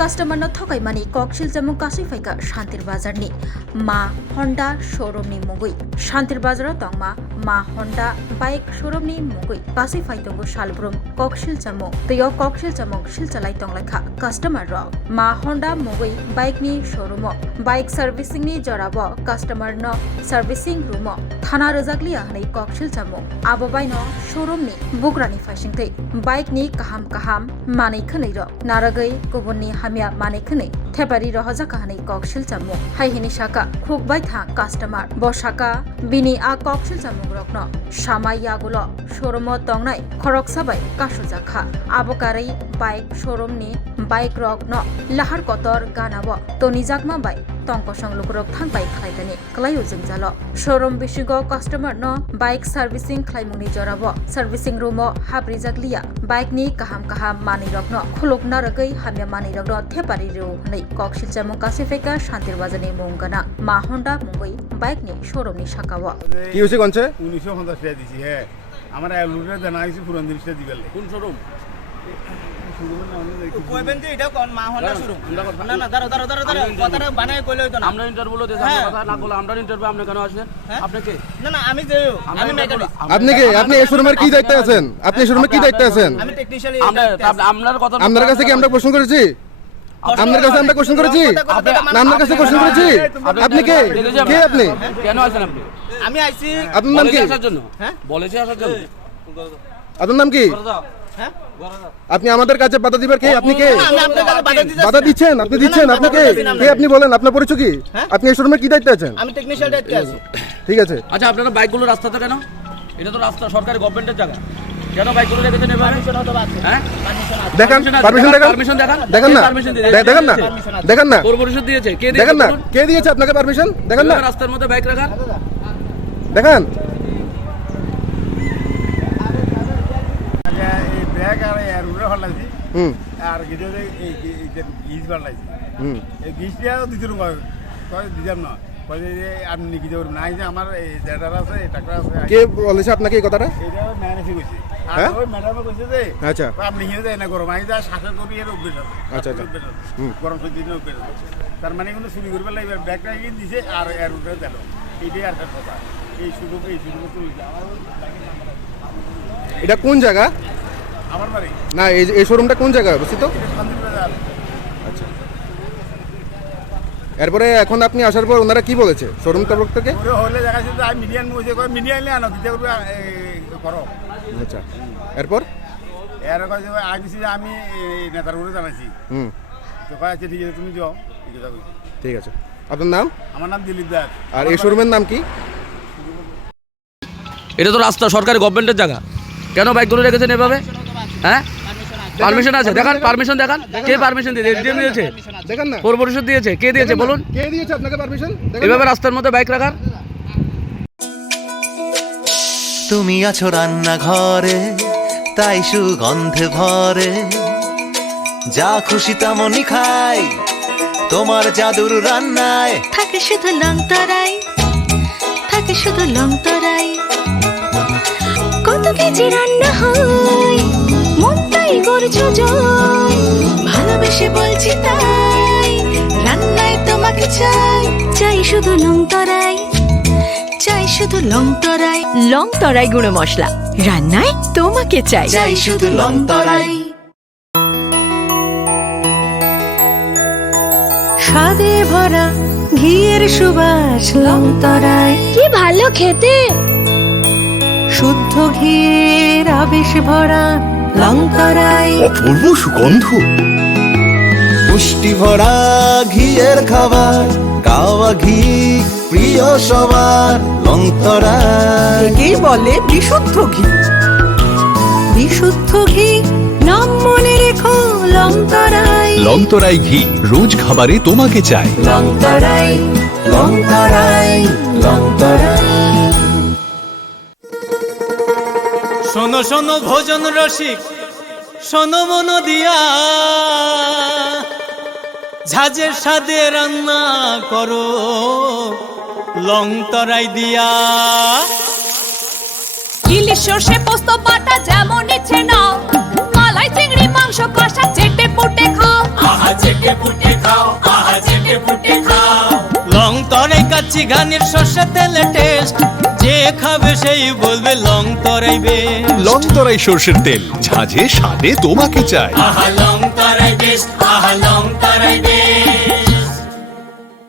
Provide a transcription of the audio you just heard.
कास्टमारनो थगायमानि ककशिल जामुं गासै फाइका शान्तिर बाजारनि मा हन्डा शोरूमनि मुगै शान्तिर बाजाराव दंमा मा हन्डा बाइक शोरूमनि मुगै गासै फाइदोंगो सालब्रुम ककशिल जामुं तैयो ककशिल जामुं सिलचालाय दंलायखा कास्टमार र मा हन्डा मुगै बाइकनि शोरूमो बाइक सार्भिसिंनि जराबो कास्टमारनो सार्भिसिं रूमो थाना रोजाग्लिया हनै ककशिल जामुं आबोबायनो शोरूमनि बुग्रानि फाइसिंथै बाइकनि काहाम काहाम मानै खनै र नारागै गुबुननि हामिया मानै खनै थेबारि रहजाका हनै ककशिल जामुं हाइहिनि साका खुगबाय था कास्टमार बसाका बिनि आ ककशिल जामुं रकनो सामाय यागुलो शोरूमो तंनाय खरक साबाय कासुजाखा आबोकारै बाइक शोरूमनि बाइक रकनो लाहार कतर गानाबो तनिजाकमा बाय तंकसं लुकरक थांबाय खालायगनि क्लायु जोंजालो शोरूम बिसिगो कास्टमार न बाइक सार्भिसिं खालायमुंनि जराबो सार्भिसिं रूमो हाब्रिजागलिया बाइकनि काहाम काहाम मानै रकनो खुलुकना रगै हामिया मानै रकनो थेपारि रु हनै ककशिल जामुं कासिफेका शान्तिर बाजारनि मुंगना मा हन्डा मुंबई बाइकनि शोरूमनि शाखावा কি হইছে কোনছে 1950 টাকা দিছি হ্যাঁ আমার লুটে জানা হইছে পুরান জিনিসটা দিবেলে কোন শোরুম কইবেন যে এটা কোন মা হন্ডা শোরুম না না দাঁড়াও কথাটা বানায় কইলে হইতো না আমরা ইন্টারভিউ দিয়েছি আপনি কথা না বলে আমরা ইন্টারভিউ আপনি কেন আসলেন আপনি কে না না আমি যেও আমি মেকানিক আপনি কে আপনি এই শোরুমের কি দায়িত্বে আছেন আপনি শোরুমে কি দায়িত্বে আছেন আমি টেকনিশিয়ালি আপনার কথা আপনার কাছে কি আমরা প্রশ্ন করেছি আপনার কাছে আমরা কোশ্চেন করেছি আপনার কাছে কোশ্চেন করেছি আপনি কে কে আপনি কেন আছেন আপনি আমি আইছি আপনার নাম কি আসার জন্য হ্যাঁ বলেছি আসার জন্য আপনার নাম কি হ্যাঁ আপনি আমাদের কাছে বাধা দিবার কে আপনি কে আমি আপনাদের কাছে বাধা দিতে বাধা দিচ্ছেন আপনি দিচ্ছেন আপনি কে কে আপনি বলেন আপনার পরিচয় কি আপনি এই শোরুমে কি দায়িত্বে আছেন আমি টেকনিশিয়াল দায়িত্বে আছি ঠিক আছে আচ্ছা আপনারা বাইকগুলো রাস্তাতে কেন এটা তো রাস্তা সরকারি গভর্নমেন্টের জায়গা কেন বাইকগুলো রেখেছেন এভাবে হ্যাঁ দেখান পারমিশন দেখান পারমিশন দেখান দেখেন না দেখেন না দেখেন না কোন পরিষদ দিয়েছে কে দিয়েছে দেখেন না কে দিয়েছে আপনাকে পারমিশন দেখেন না রাস্তার মধ্যে বাইক রাখার দেখেন এই ব্যাগ আর এর উপরে হলাইছি আর গিয়ে এই গিজ বাড়াইছি এই গিজটা দিতে কয় দিতাম না কয় যে আপনি কি দেবেন না যে আমার এই ডেটার আছে টাকা আছে কে বলেছে আপনাকে এই কথাটা এটা ম্যানেজই কইছে আর ওই ম্যাডামে কইছে যে আচ্ছা আপনি হিয়ে দেয় না গরম আই যা শাসন করি এর অভ্যেস আছে আচ্ছা আচ্ছা গরম সত্যি দিন অভ্যেস আছে তার মানে কোনো চুরি করবে লাগবে ব্যাগটা কিনে দিছে আর এর উপরে দিল এইটাই আর কথা এই সুযোগ তুলছে আমার এটা কোন জায়গা আমার বাড়ি না এই শোরুমটা কোন জায়গায় অবস্থিত শান্তিবাজার আচ্ছা এরপরে এখন আপনি আসার পর ওনারা কি বলেছে শোরুম তরফ থেকে ওরে হলে দেখা যাচ্ছে আমি মিডিয়ান মুছে কয় মিডিয়ান আনো দিতে করবে করো আচ্ছা এরপর এর কাছে আগে যে আমি নেতার উপরে জানাইছি তো কয় আচ্ছা ঠিক আছে তুমি যাও এই কথা কইছি ঠিক আছে আপনার নাম আমার নাম দিলীপ দাস আর এই শোরুমের নাম কি এটা তো রাস্তা সরকারি গভর্নমেন্টের জায়গা কেন বাইকগুলো রেখেছেন এভাবে হ্যাঁ পারমিশন আছে দেখান পারমিশন দেখান কে পারমিশন দিয়েছে এসডিএম দিয়েছে দেখেন না পৌর পরিষদ দিয়েছে কে দিয়েছে বলুন কে দিয়েছে আপনাকে পারমিশন এভাবে রাস্তার মধ্যে বাইক রাখার তুমি আছো রান্নাঘরে তাই সুগন্ধে ভরে যা খুশি তেমনই খাই তোমার জাদুর রান্নায় থাকে শুধু লং তরাই থাকে শুধু লং তরাই কত কেজি রান্না হয় মনটাই করছো জয় ভালোবেসে বলছি তাই রান্নায় তোমাকে চাই চাই শুধু লং তরাই চাই শুধু লং তরাই গুঁড়ো মশলা রান্নায় তোমাকে চাই চাই শুধু লং তরাই স্বাদে ভরা ঘিয়ের সুবাস লং তরাই কি ভালো খেতে শুদ্ধ ঘিয়ের আবেশ ভরা লং তরাই অপূর্ব সুগন্ধ পুষ্টি ভরা ঘিয়ের খাবার গাওয়া ঘি প্রিয় সবার লং তরাই একেই বলে বিশুদ্ধ ঘি বিশুদ্ধ ঘি নাম মনে রেখো লং তরাই লংতরাই ঘি রোজ খাবারে তোমাকে চাই লং তরাই লং তরাই লং তরাই শোনো শোনো ভোজন রসিক শোনো মন দিয়া ঝাঁঝের স্বাদে রান্না করো লং তরাই দিয়া ইলিশ সর্ষে পোস্ত বাটা যেমন ইচ্ছে নাও মালাই চিংড়ি মাংস কষা চেটে পুটে খাও লং তরাই কাচ্চি ঘানির সর্ষে তেলে টেস্ট, যে খাবে সেই বলবে লং তরাই বেশ। লং তরাই সর্ষের তেল, ঝাঁঝে স্বাদে তোমাকে চাই। লং তরাই বেশ, লং তরাই বেশ।